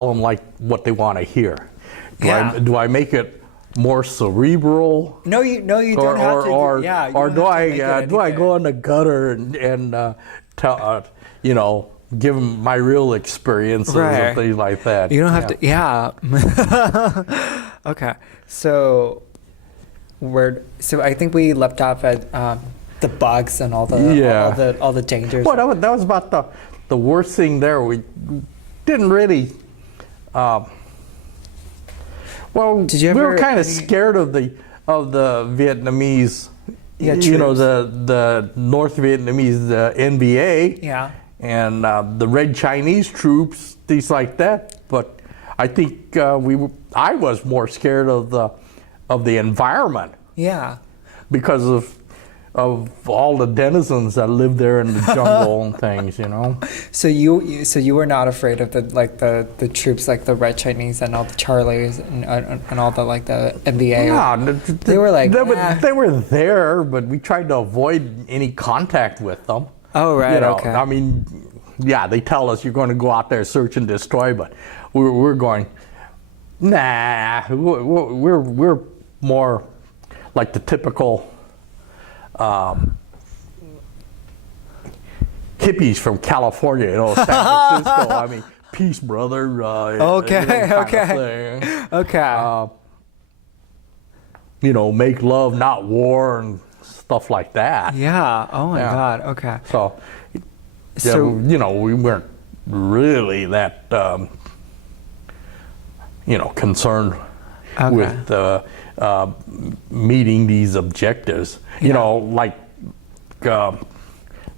them like what they want to hear. Yeah. Do I make it more cerebral? No, you don't have to. Or do I go in the gutter and tell give them my real experiences and things like that? You don't have to. Yeah. Okay. So I think we left off at the bugs and all the dangers. Well, that was about the worst thing there. We didn't really. We were kind of scared of the Vietnamese. Yeah, the North Vietnamese, the NBA. Yeah. And the Red Chinese troops, things like that. But I think I was more scared of the environment. Yeah. Because of all the denizens that live there in the jungle and things, So you were not afraid of the troops, like the Red Chinese and all the Charlies and all the the NBA. No, they were like they were there, but we tried to avoid any contact with them. Oh right, okay. I mean, yeah, they tell us you're going to go out there search and destroy, but we're going, nah. We're more like the typical hippies from California, San Francisco. I mean, peace, brother. Okay. Make love, not war, and stuff like that. Yeah. Oh my God. Okay. So we weren't really that, concerned with meeting these objectives.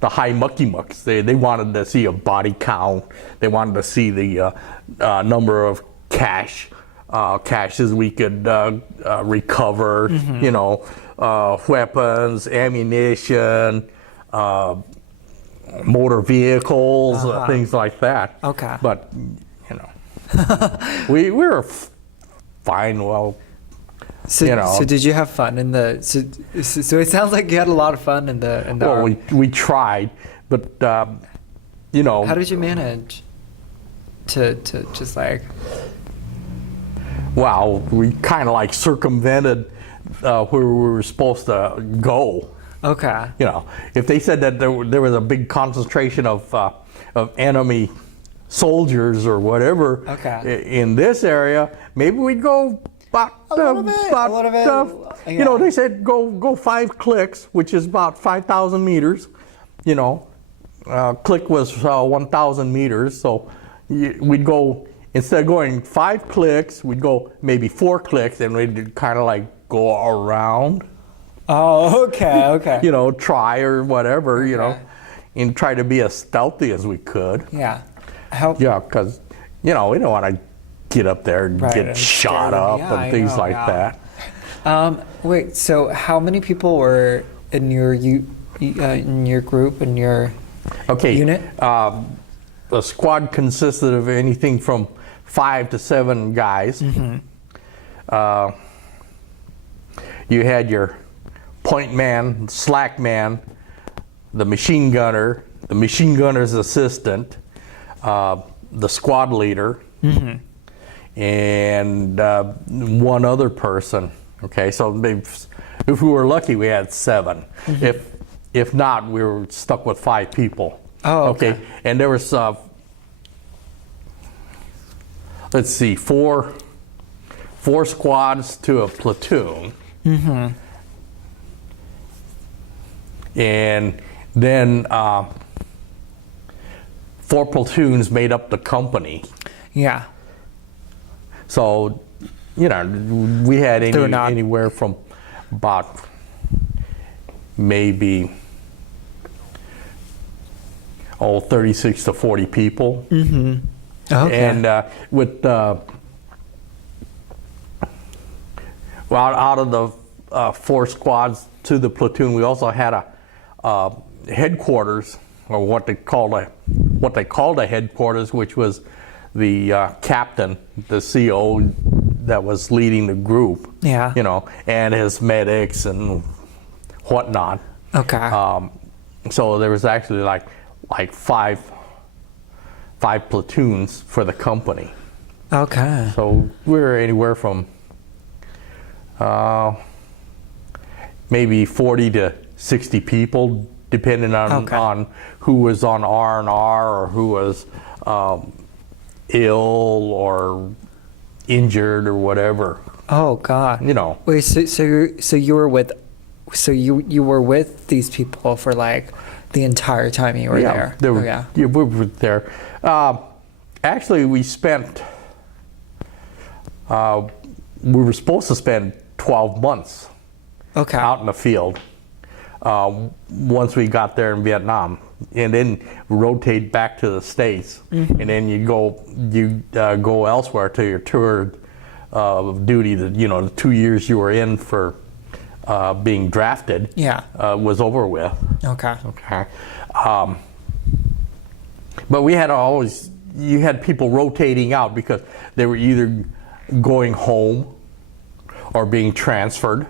The high mucky mucks, they wanted to see a body count. They wanted to see the number of caches we could recover. Mm-hmm. Weapons, ammunition, motor vehicles, things like that. Okay. But we were fine. Well. So did you have fun in the? So it sounds like you had a lot of fun in the. Well, we tried, but How did you manage to just like? Well, we kind of circumvented where we were supposed to go. Okay. If they said that there was a big concentration of enemy soldiers or whatever in this area, maybe we'd go. A little bit. They said go 5 clicks, which is about 5,000 meters. Click was 1,000 meters, so we'd go, instead of going 5 clicks, we'd go maybe 4 clicks, and we'd kind of go around. Oh, okay. Try or whatever, and try to be as stealthy as we could. Yeah. Yeah, because we don't want to get up there and get shot up and things like that. Wait, so how many people were in your group, in your unit? The squad consisted of anything from 5 to 7 guys. Mm-hmm. You had your point man, slack man, the machine gunner, the machine gunner's assistant, the squad leader. Mm-hmm. And one other person. Okay, so if we were lucky, we had 7. Mm-hmm. If not, we were stuck with 5 people. Oh, okay. And there was let's see, 4 squads to a platoon. Mm-hmm. And then 4 platoons made up the company. Yeah. So, we had anywhere from about maybe 36 to 40 people. Mm-hmm. Okay. And with out of the 4 squads to the platoon, we also had a headquarters, or what they called a headquarters, which was the captain, the CO that was leading the group. Yeah. And his medics and whatnot. Okay. So there was actually 5 platoons for the company. Okay. So we were anywhere from maybe 40 to 60 people, depending on who was on R&R or who was ill or injured or whatever. Oh God. You know. Wait, so you were with, you were with these people for like the entire time you were there. Yeah, we were there. Actually, we spent. We were supposed to spend 12 months. Okay. Out in the field. Once we got there in Vietnam, and then rotate back to the States, and then you go elsewhere to your tour of duty. That the 2 years you were in for being drafted. Yeah. Was over with. Okay. Okay. But we had you had people rotating out because they were either going home or being transferred.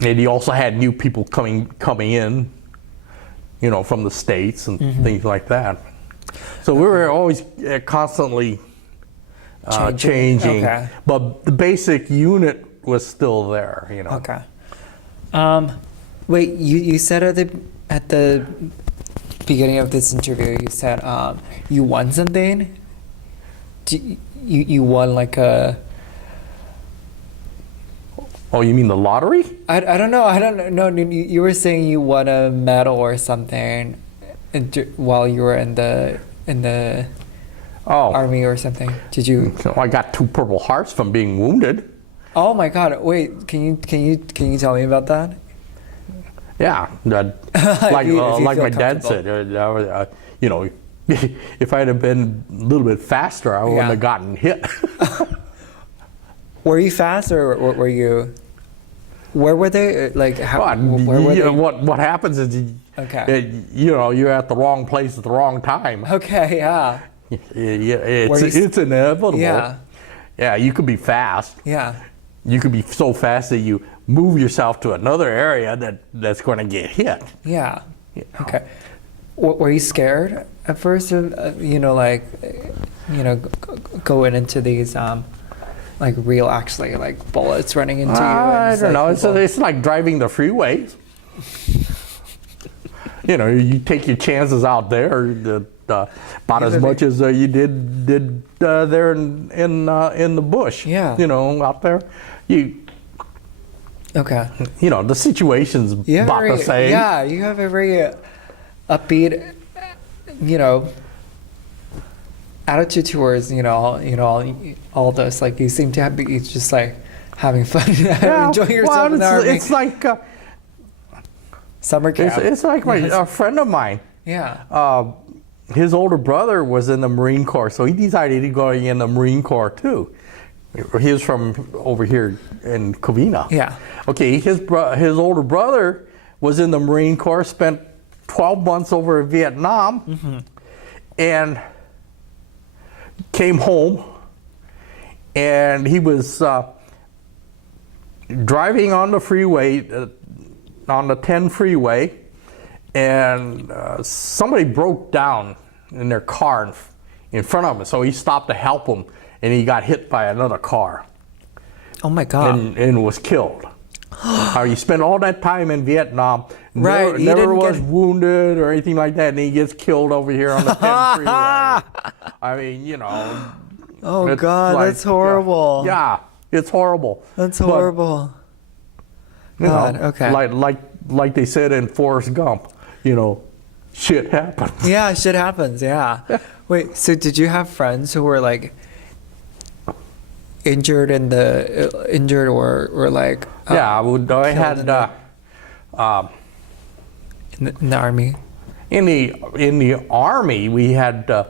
And you also had new people coming in, from the States and things like that. So we were always constantly changing. Okay. But the basic unit was still there. Okay. Wait, you said at the beginning of this interview, you said you won something. You won like a. Oh, you mean the lottery? I don't know. No, you were saying you won a medal or something while you were in the army or something. Did you? So I got 2 Purple Hearts from being wounded. Oh my God! Wait, can you tell me about that? Yeah, like my dad said, if I'd have been a little bit faster, I wouldn't have gotten hit. Were you fast or were you? Where were they? Like how? Where were they? What happens is you're at the wrong place at the wrong time. Okay, yeah. It's inevitable. Yeah, you could be fast. Yeah. You could be so fast that you move yourself to another area that's going to get hit. Yeah. Okay. Were you scared at first of going into these like real actually like bullets running into you? I don't know. It's like driving the freeway. You take your chances out there about as much as you did there in the bush. Yeah. Out there, Okay. The situation's about the same. Yeah, you have a very upbeat, attitude towards all this. Like you seem to be just like having fun, enjoying yourself in the army. It's like summer camp. It's like a friend of mine. Yeah. His older brother was in the Marine Corps, so he decided to go in the Marine Corps too. He was from over here in Covina. Yeah. Okay, his older brother was in the Marine Corps, spent 12 months over in Vietnam, and came home, and he was driving on the freeway, on the 10 freeway, and somebody broke down in their car in front of him, so he stopped to help him, and he got hit by another car. Oh my God. And was killed. How he spent all that time in Vietnam, right? never was wounded or anything like that, and he gets killed over here on the 10 freeway. I mean, Oh God, like, that's horrible. Yeah, it's horrible. That's horrible. God, okay. Like they said in Forrest Gump, shit happens. Yeah, shit happens. Yeah. Wait, so did you have friends who were like injured or like? Yeah, I had in the army. In the army, we had a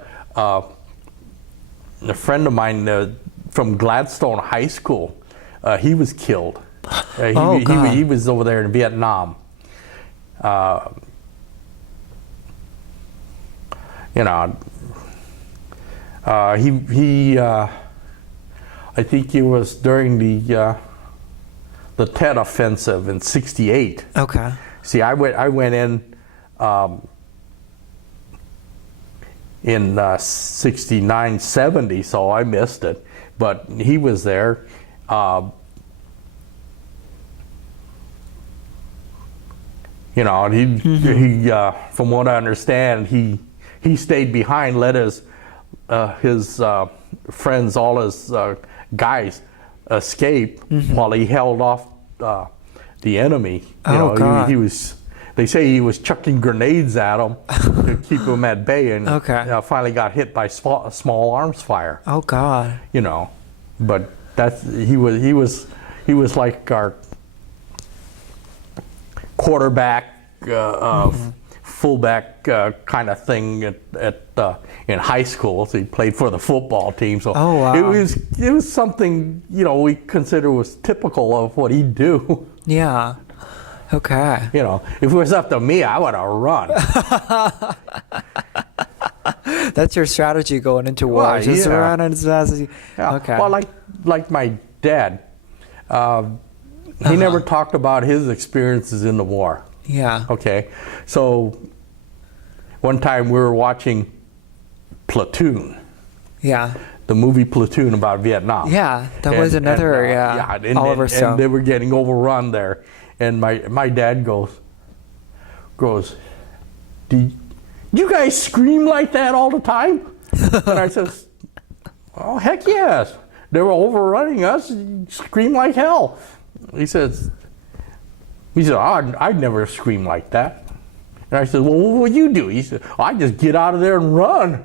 friend of mine from Gladstone High School. He was killed. He was over there in Vietnam. I think it was during the Tet Offensive in '68. Okay. See, I went in in 69, 70, so I missed it. But he was there. You know, he from what I understand, he stayed behind, let his friends, all his guys, escape while he held off the enemy. You know, God. he was. They say he was chucking grenades at them to keep them at bay, and finally got hit by small arms fire. Oh God! You know, but he was like our quarterback, fullback kind of thing in high school. So he played for the football team. So it was something, you know, we consider was typical of what he'd do. Yeah. Okay. You know, if it was up to me, I would have run. That's your strategy going into war. Well, just run as fast as you. Yeah. Okay. Well, like my dad, he never talked about his experiences in the war. Yeah. Okay. So one time we were watching Platoon. Yeah. The movie Platoon about Vietnam. Yeah, that was another, Oliver Stone. And they were getting overrun there. And my dad goes, do you guys scream like that all the time? And I says, oh, heck yes. They were overrunning us, scream like hell. He said, I'd never scream like that. And I said, well, what would you do? He said, I just get out of there and run.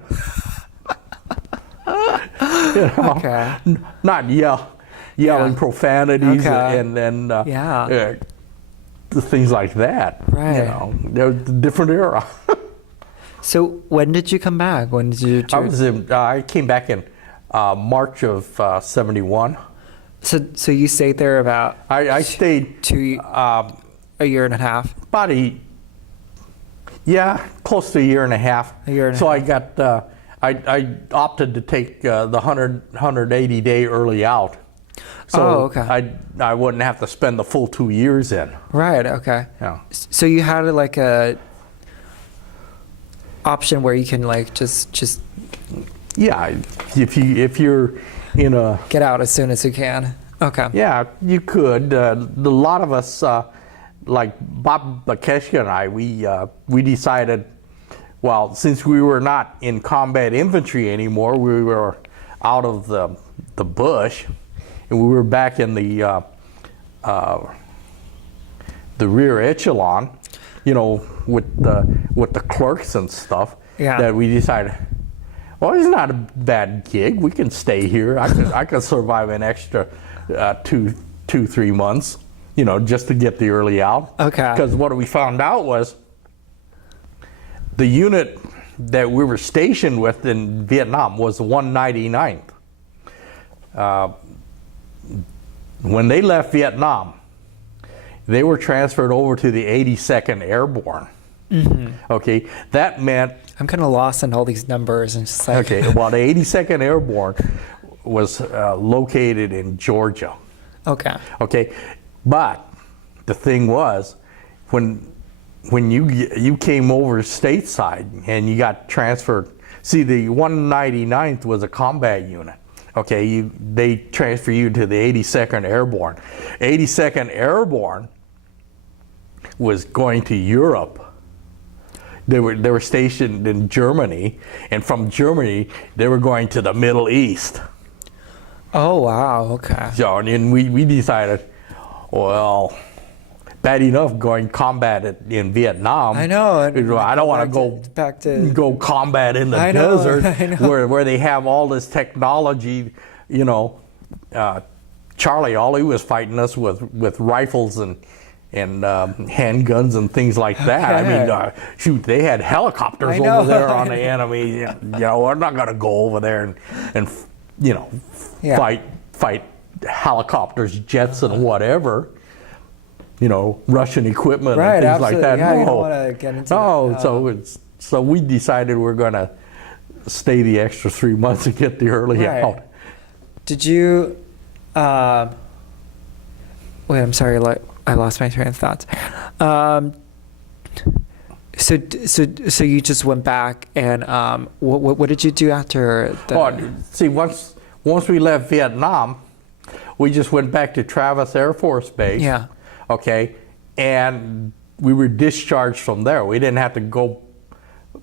You know, okay. Not yelling profanities and things like that. Right. You know, there was a different era. So when did you come back? When did you? I came back in March of 71. So you stayed there about? I stayed a year and a half. About close to a year and a half. So I got. I opted to take the 180 day early out. So I wouldn't have to spend the full 2 years in. Right. Okay. Yeah. So you had like a option where you can like just. Yeah, if you're in a get out as soon as you can. Okay. Yeah, you could. A lot of us, like Bob Bakeshka and I, we decided. Well, since we were not in combat infantry anymore, we were out of the bush, and we were back in the rear echelon, you know, with the clerks and stuff. Yeah. That we decided, well, it's not a bad gig. We can stay here. I could survive an extra 2-3 months, you know, just to get the early out. Okay. Because what we found out was, the unit that we were stationed with in Vietnam was 199th. When they left Vietnam, they were transferred over to the 82nd Airborne. Okay, that meant... I'm kind of lost in all these numbers. And just like okay, well, the 82nd Airborne was located in Georgia. Okay. Okay, but the thing was, when you came over stateside and you got transferred, see, the 199th was a combat unit. Okay, they transfer you to the 82nd Airborne. 82nd Airborne was going to Europe. They were stationed in Germany, and from Germany they were going to the Middle East. Oh wow! Okay. So and we decided, well, bad enough going combat in Vietnam. I know. I don't want to go combat in the desert where they have all this technology. You know, Charlie, all he was fighting us with rifles and handguns and things like that. Okay. I mean, shoot, they had helicopters over there on the enemy. You know, we're not going to go over there and you know, fight helicopters, jets, and whatever. You know, Russian equipment and things like that. Yeah, you don't want to get into that. So we decided we're going to stay the extra 3 months and get the early out. Did you? Wait, I'm sorry. I lost my train of thoughts. So you just went back, and what did you do after the? Oh, see, once we left Vietnam, we just went back to Travis Air Force Base. Yeah. Okay, and we were discharged from there. We didn't have to go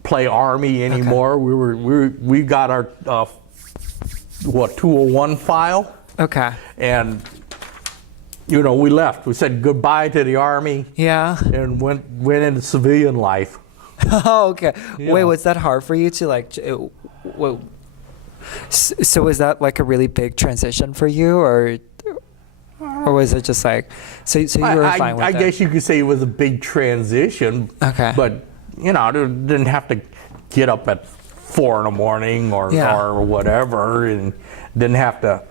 play Army anymore. Okay. We got our 201 file. Okay. And we left. We said goodbye to the Army. Yeah. And went into civilian life. Oh, okay. Wait, was that hard for you to like? So was that like a really big transition for you, or was it just like so you were fine with it? I guess you could say it was a big transition. Okay. But didn't have to get up at 4 a.m. or whatever, and didn't have to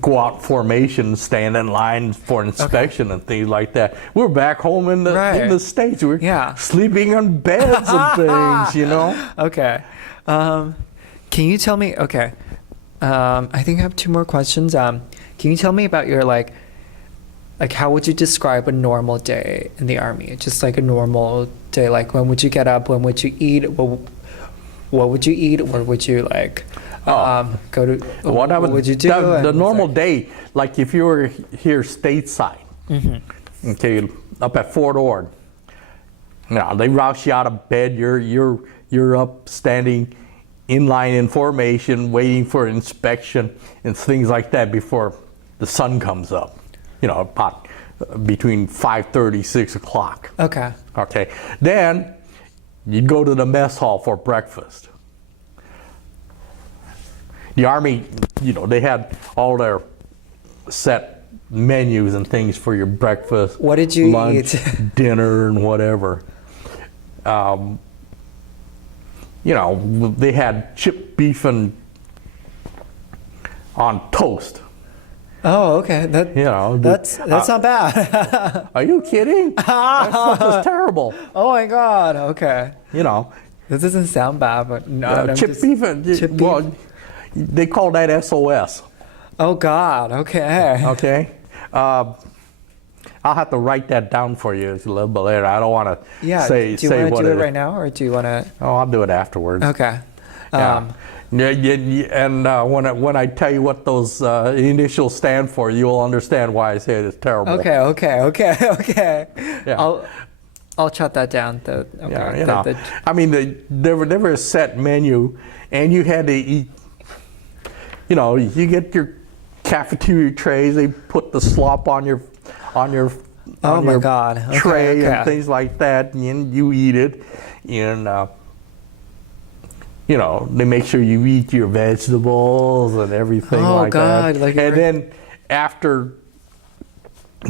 go out formation, stand in line for inspection and things like that. We're back home in the States. We're sleeping on beds and things, Okay. Can you tell me, I think I have 2 more questions. Can you tell me about your, like how would you describe a normal day in the Army? Just like a normal day, like when would you get up, when would you eat, what would you eat, or would you go to, what would you do? The normal day, like if you were here stateside, okay, up at Fort Ord, they rouse you out of bed, you're up standing in line in formation, waiting for inspection and things like that before the sun comes up, about between 5:30, 6 o'clock. Okay. Okay. Then you'd go to the mess hall for breakfast. The Army, they had all their set menus and things for your breakfast. What did you lunch, eat? Dinner, and whatever. They had chipped beef and on toast. Oh, okay. That's not bad. Are you kidding? That stuff was terrible. Oh my God. Okay. This doesn't sound bad, but no. Chipped beef. Well, they call that SOS. Oh God. Okay. Okay. I'll have to write that down for you a little bit later. I don't want to say what it is. Do you want to do it right now, or do you want to? Oh, I'll do it afterwards. Okay. And when I tell you what those initials stand for, you'll understand why I say it's terrible. Okay. Yeah. I'll jot that down. I mean, there were a set menu, and you had to eat. You get your cafeteria trays. They put the slop on your tray and things like that, and you eat it, and they make sure you eat your vegetables and everything like that. And then after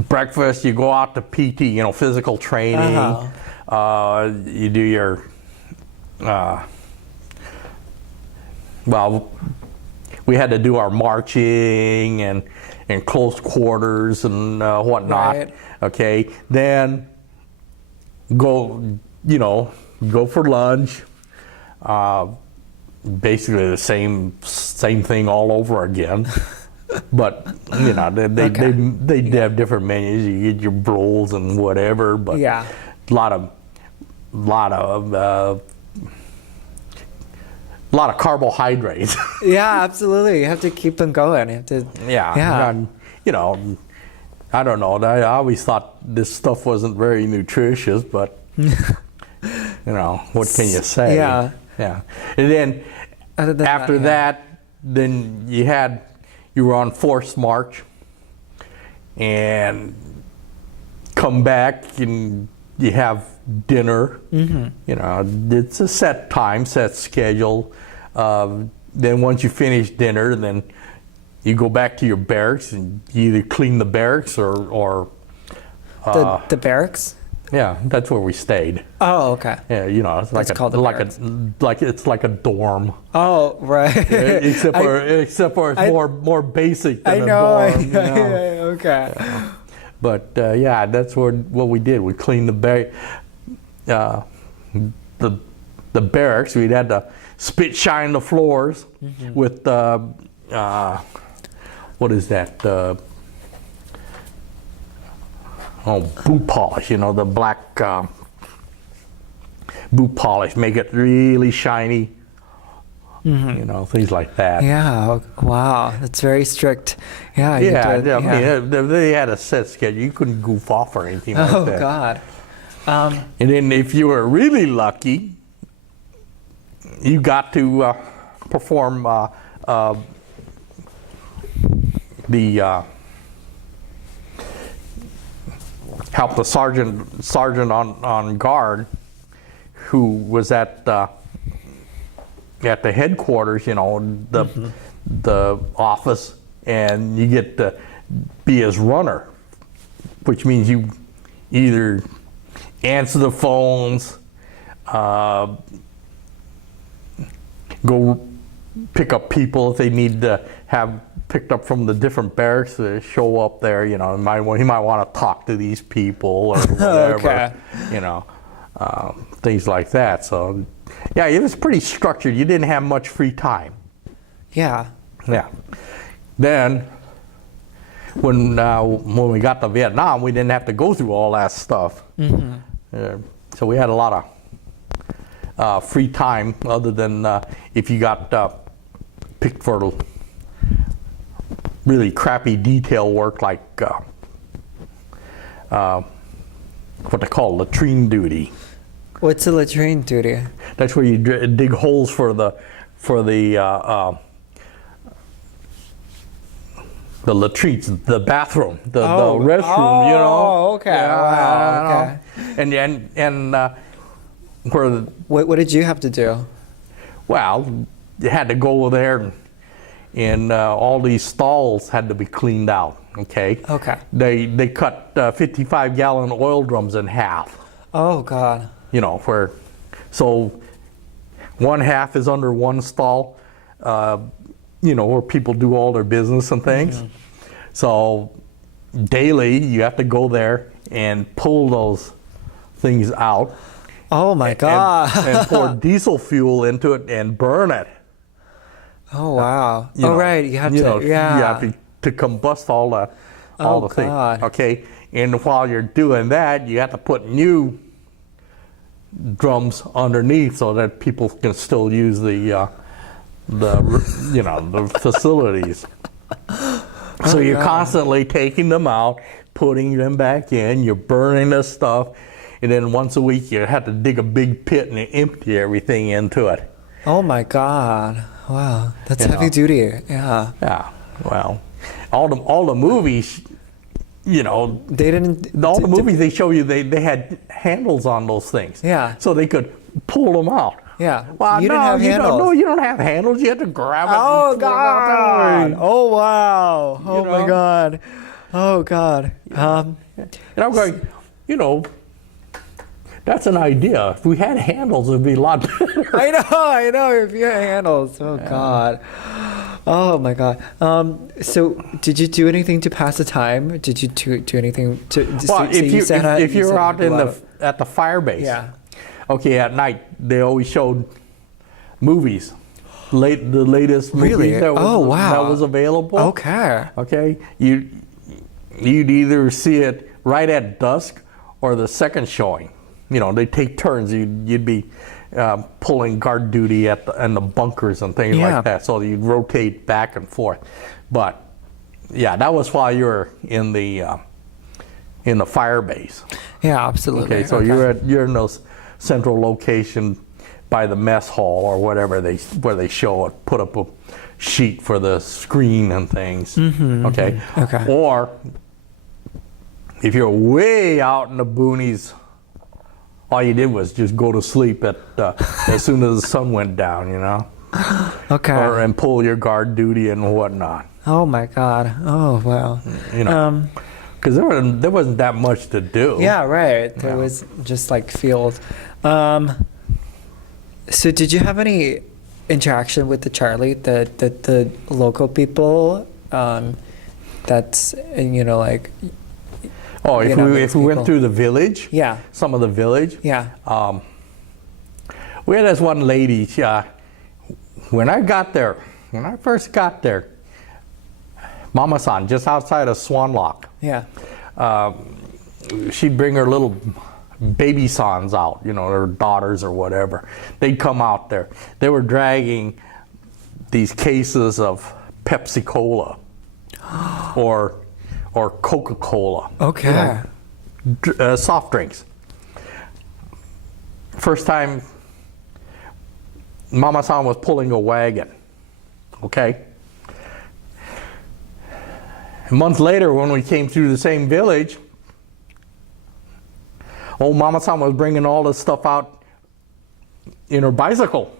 breakfast, you go out to PT, physical training. You do your we had to do our marching and close quarters and whatnot. Right. Okay, then go for lunch. Basically the same thing all over again. But they have different menus. You get your rolls and whatever. But a lot of carbohydrates. Yeah, absolutely. You have to keep them going. You have to. Yeah. I don't know. I always thought this stuff wasn't very nutritious, but what can you say? Yeah. Yeah. And then after that, then you were on forced march, and come back and you have dinner. It's a set time, set schedule. Then once you finish dinner, then you go back to your barracks and you either clean the barracks or the barracks. Yeah, that's where we stayed. Oh, okay. Yeah, it's it's like a dorm. Oh, right. Except for it's more basic than a dorm. Okay. Yeah. But that's what we did. We cleaned the barracks. We'd had to spit shine the floors with what is that? boot polish, the black boot polish, make it really shiny, things like that. Yeah. Wow. That's very strict. Yeah. Yeah. I mean, they had a set schedule. You couldn't goof off or anything like that. Oh God. And then if you were really lucky, you got to perform help the sergeant on guard, who was at the headquarters, the office, and you get to be his runner, which means you either answer the phones, go pick up people if they need to have picked up from the different barracks to show up there. He might want to talk to these people or whatever. Okay. Things like that. So, yeah, it was pretty structured. You didn't have much free time. Yeah. Yeah. Then, when we got to Vietnam, we didn't have to go through all that stuff. So we had a lot of free time, other than if you got picked for really crappy detail work, like what they call latrine duty. What's a latrine duty? That's where you dig holes for the latrines, the bathroom, the restroom. Oh, okay. Wow. Okay. And where what did you have to do? Well, you had to go there, and all these stalls had to be cleaned out. Okay. Okay. They cut 55-gallon oil drums in half. Oh God. So one half is under one stall, where people do all their business and things. So daily you have to go there and pull those things out. Oh my God. And pour diesel fuel into it and burn it. Oh wow. Right. You have to combust all the things. God. Okay. And while you're doing that, you have to put new drums underneath so that people can still use the facilities. So you're constantly taking them out, putting them back in, you're burning the stuff, and then once a week you have to dig a big pit and empty everything into it. Oh my God. Wow. That's heavy duty. Yeah. Yeah. Well, all the movies, they didn't. All the movies they show you, they had handles on those things. Yeah. So they could pull them out. Yeah. Well, you didn't have handles. You don't have handles. You have to grab it. Oh God. Oh wow. Oh my God. Oh God. And I'm going, that's an idea. If we had handles, it'd be a lot better. I know. If you had handles. Oh God. Oh my God. So did you do anything to pass the time? Did you do anything to? Well, if you're out at the fire base. Yeah. Okay, at night they always showed movies, the latest movies that was available. Okay. Okay, you'd either see it right at dusk or the second showing. They take turns. You'd be pulling guard duty in the bunkers and things like that. So you'd rotate back and forth. But yeah, that was while you were in the fire base. Yeah, absolutely. Okay, so you're in those central location by the mess hall or whatever where they show it, put up a sheet for the screen and things. Okay. Or if you're way out in the boonies, all you did was just go to sleep as soon as the sun went down, Okay. and pull your guard duty and whatnot. Oh my God. Oh wow. Because there wasn't that much to do. Yeah, right. There was just like field. So did you have any interaction with the Charlie, the local people? That's like. Oh, if we went through the village. Yeah. Some of the village. Yeah. We had this one lady. When I first got there, Mama-san, just outside of Swan Lock. Yeah. she'd bring her little baby sons out, her daughters or whatever. They'd come out there. They were dragging these cases of Pepsi Cola or Coca-Cola. Okay. Soft drinks. First time Mama-san was pulling a wagon. Okay? A month later, when we came through the same village, old Mama-san was bringing all this stuff out in her bicycle.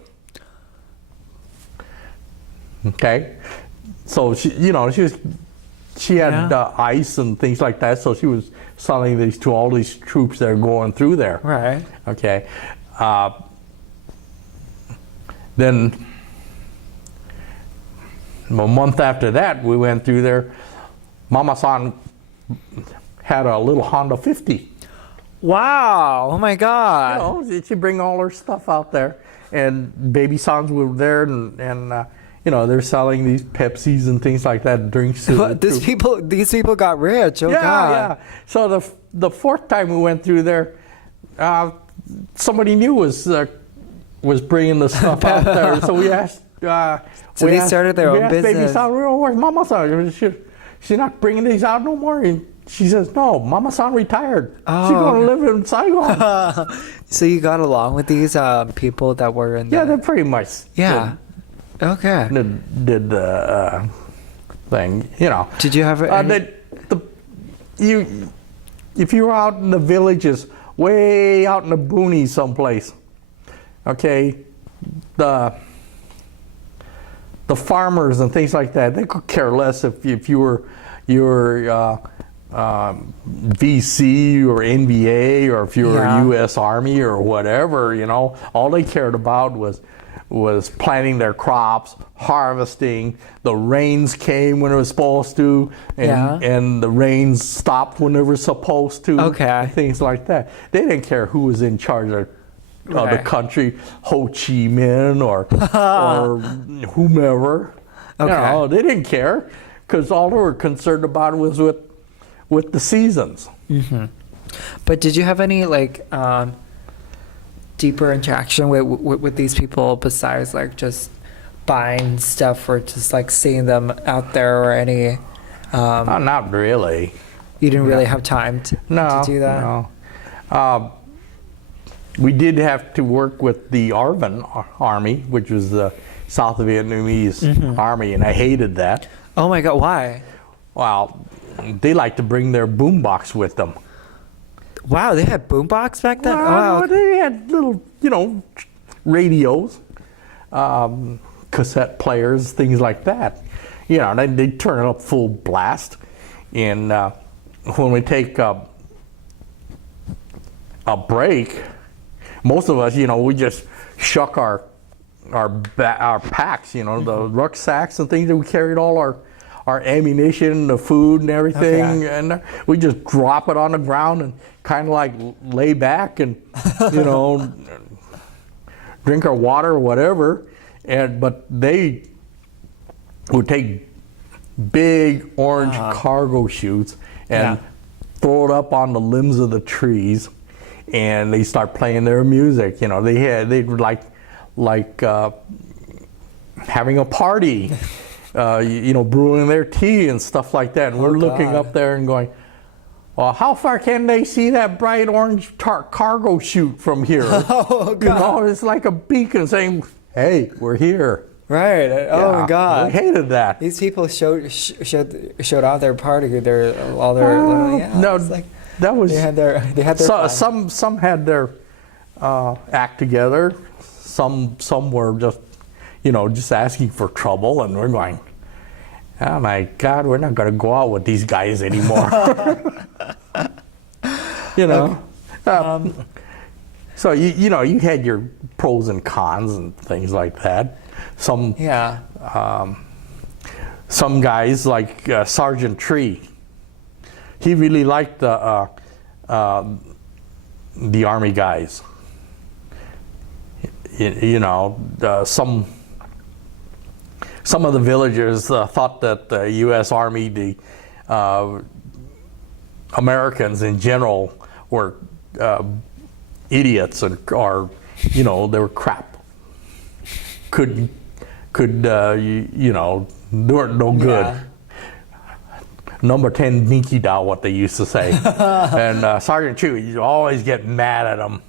Okay? So she had ice and things like that, so she was selling these to all these troops that are going through there. Right. Okay. Then a month after that, we went through there. Mama-san had a little Honda 50. Wow! Oh my God! She'd bring all her stuff out there, and baby sons were there, and they're selling these Pepsis and things like that, drinks. These people got rich. Oh God! Yeah. So the fourth time we went through there, somebody new was bringing the stuff out there. So we asked. So they started their own business. Baby son, where's Mama-san? She's not bringing these out no more. And she says, no, Mama-san retired. She's going to live in Saigon. So you got along with these people that were in Yeah, they pretty much Okay. did the thing, Did you have if you were out in the villages, way out in the boonies someplace, okay, the farmers and things like that, they could care less if you were VC or NBA or if you were U.S. Army or whatever, all they cared about was planting their crops, harvesting. The rains came when it was supposed to, and the rains stopped when they were supposed to. Okay. Things like that. They didn't care who was in charge of the country, Ho Chi Minh or whomever. Okay. They didn't care because all they were concerned about was with the seasons. Mm-hmm. But did you have any deeper interaction with these people besides just buying stuff or just seeing them out there or any? Not really. You didn't really have time to do that? No. We did have to work with the ARVN Army, which was the South Vietnamese Army, and I hated that. Oh my God, why? Well, they like to bring their boombox with them. Wow, they had boombox back then? Well, they had little, radios, cassette players, things like that. They'd turn it up full blast. And when we take a break, most of us, we just shuck our packs, the rucksacks and things that we carried all our ammunition, the food and everything, and we just drop it on the ground and kind of lay back and, drink our water or whatever. But they would take big orange cargo chutes and throw it up on the limbs of the trees, and they start playing their music. They were like having a party, brewing their tea and stuff like that. And we're looking up there and going, well, how far can they see that bright orange cargo chute from here? Oh, God. It's like a beacon saying, hey, we're here. Right. Oh my God. We hated that. These people showed out their party. That was. They had their. Fun. Some had their act together. Some were just asking for trouble, and we're going, oh my God, we're not going to go out with these guys anymore. So you had your pros and cons and things like that. Some guys like Sergeant Tree, he really liked the Army guys. Some of the villagers thought that the U.S. Army Americans in general were idiots or they were crap. Could they weren't no good. Yeah. Number 10 Dinky Dow, what they used to say. And Sergeant Chu, you always get mad at them.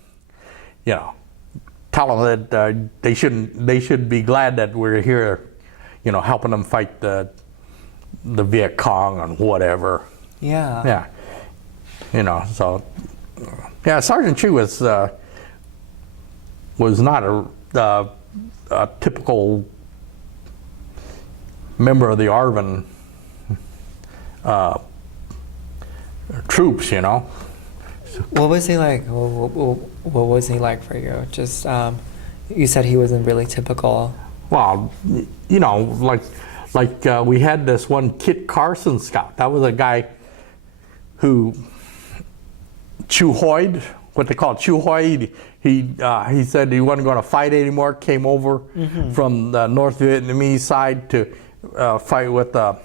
Tell them that they should be glad that we're here, helping them fight the Viet Cong and whatever. Yeah. Yeah. So Sergeant Chu was not a typical member of the ARVN troops, What was he like? What was he like for you? Just you said he wasn't really typical. Well, like we had this one Kit Carson scout. That was a guy who Chu Hoid, what they call Chu Hoid. He said he wasn't going to fight anymore. Came over from the North Vietnamese side to fight with the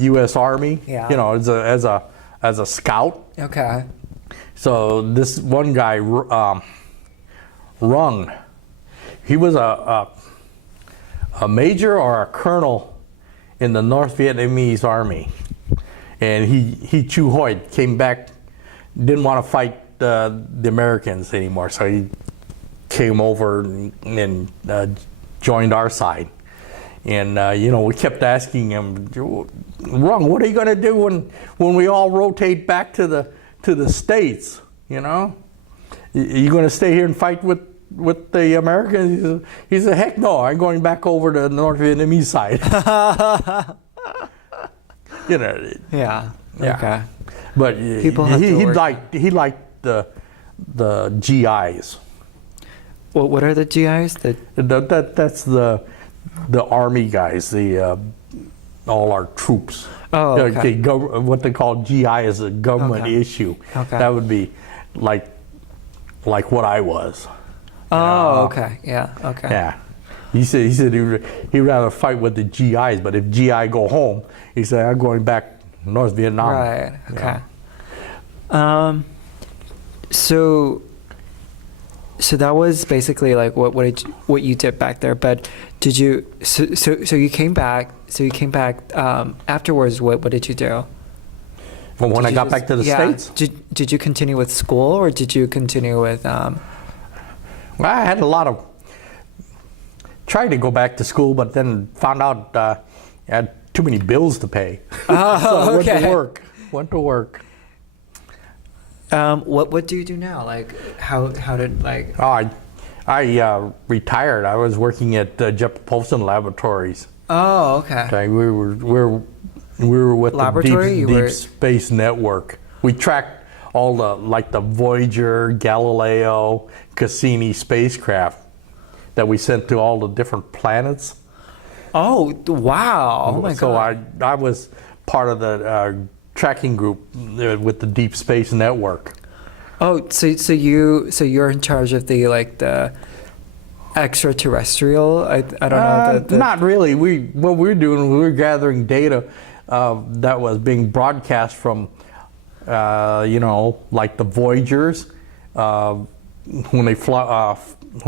U.S. Army. Yeah. As a scout. Okay. So this one guy, Rung, he was a major or a colonel in the North Vietnamese Army, and he Chu Hoid came back, didn't want to fight the Americans anymore, so he came over and joined our side. And we kept asking him, Rung, what are you going to do when we all rotate back to the States? You going to stay here and fight with the Americans? He said, heck no, I'm going back over to the North Vietnamese side. Yeah. Okay. But People have to work. he liked the GIs. Well, what are the GIs? That's the Army guys, all our troops. Oh, okay. What they call GI is a government issue. Okay. That would be like what I was. Oh, okay. Yeah. Okay. Yeah. He said he'd rather fight with the GIs, but if GI go home, he said, I'm going back to North Vietnam. Right. Okay. Yeah. So that was basically like what you did back there. But did you? So you came back. So you came back afterwards. What did you do? Well, when I got back to the States, did you continue with school or did you continue with? Well, I had tried to go back to school, but then found out I had too many bills to pay. Oh, so I okay. Went to work. What do you do now? Like how did like? Oh, I retired. I was working at Jet Propulsion Laboratories. Oh, okay. Okay, we were with Laboratory? the Deep Space Network. We tracked all the Voyager, Galileo, Cassini spacecraft that we sent to all the different planets. Oh, wow! Oh my God! So I was part of the tracking group with the Deep Space Network. Oh, so you're in charge of the extraterrestrial? I don't know. Not really. What we were gathering data that was being broadcast from like the Voyagers when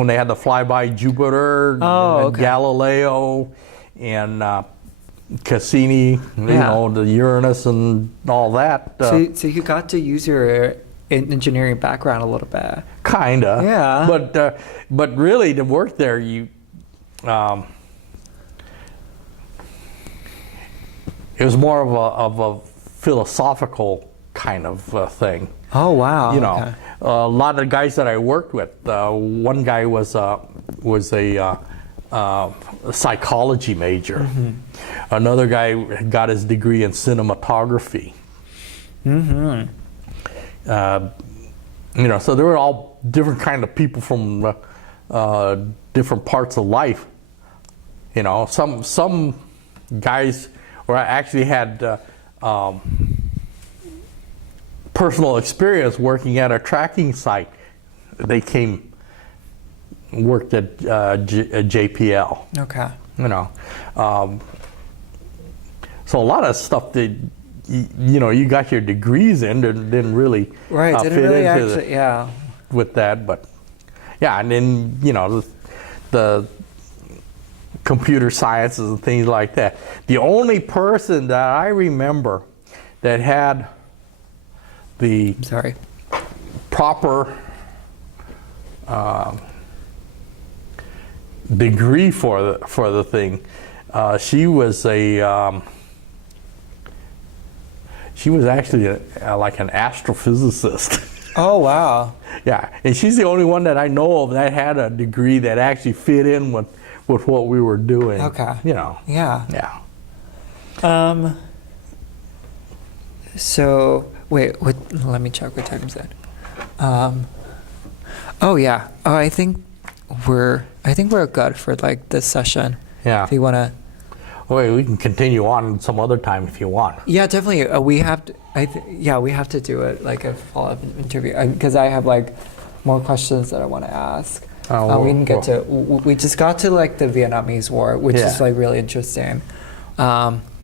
they had to fly by Jupiter, and Galileo, and Cassini, the Uranus and all that. So you got to use your engineering background a little bit. Kinda. Yeah. But really, to work there, it was more of a philosophical kind of thing. Oh wow! Okay. A lot of the guys that I worked with, one guy was a psychology major. Mm-hmm. Another guy got his degree in cinematography. Mm-hmm. So they were all different kind of people from different parts of life. Some guys actually had personal experience working at a tracking site. They worked at JPL. Okay. So a lot of stuff that you got your degrees in, didn't really Right, didn't fit really into actually, yeah. with that, but yeah, and then the computer sciences and things like that. The only person that I remember that had the Sorry. proper degree for the thing, she was actually like an astrophysicist. Oh, wow. Yeah, and she's the only one that I know of that had a degree that actually fit in with what we were doing. Okay. Yeah. Yeah. So wait, let me check what time is it. Oh yeah. Oh, I think we're good for like this session. Yeah. If you wanna. Wait, we can continue on some other time if you want. Yeah, definitely. We have to. We have to do it like a follow-up interview because I have like more questions that I want to ask. We didn't get to. We just got to like the Vietnamese War, which is like really interesting.